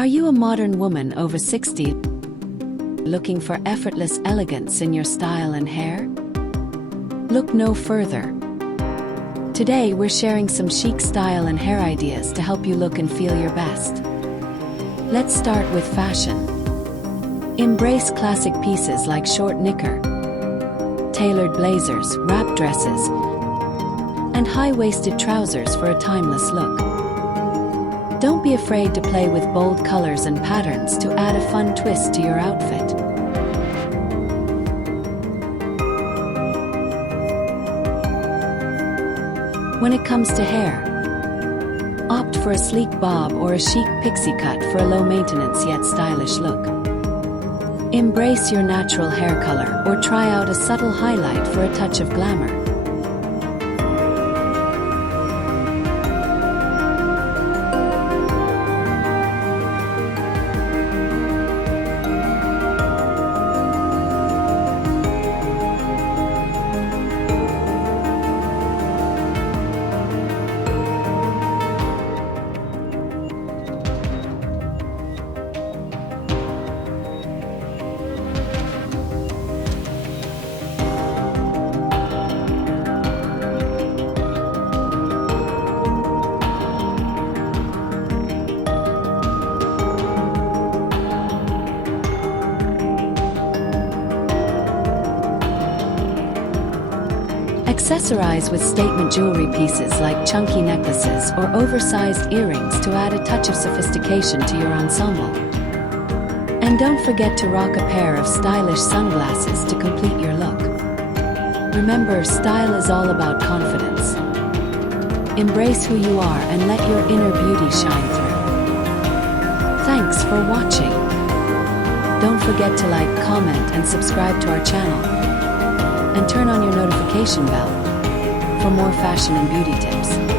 Are you a modern woman over 60 looking for effortless elegance in your style and hair? Look no further. Today we're sharing some chic style and hair ideas to help you look and feel your best. Let's start with fashion. Embrace classic pieces like short knicker, tailored blazers, wrap dresses, and high-waisted trousers for a timeless look. Don't be afraid to play with bold colors and patterns to add a fun twist to your outfit. When it comes to hair, opt for a sleek bob or a chic pixie cut for a low-maintenance yet stylish look. Embrace your natural hair color or try out a subtle highlight for a touch of glamour. Accessorize with statement jewelry pieces like chunky necklaces or oversized earrings to add a touch of sophistication to your ensemble. And don't forget to rock a pair of stylish sunglasses to complete your look. Remember, style is all about confidence. Embrace who you are and let your inner beauty shine through. Thanks for watching. Don't forget to like, comment, and subscribe to our channel. And turn on your notification bell for more fashion and beauty tips.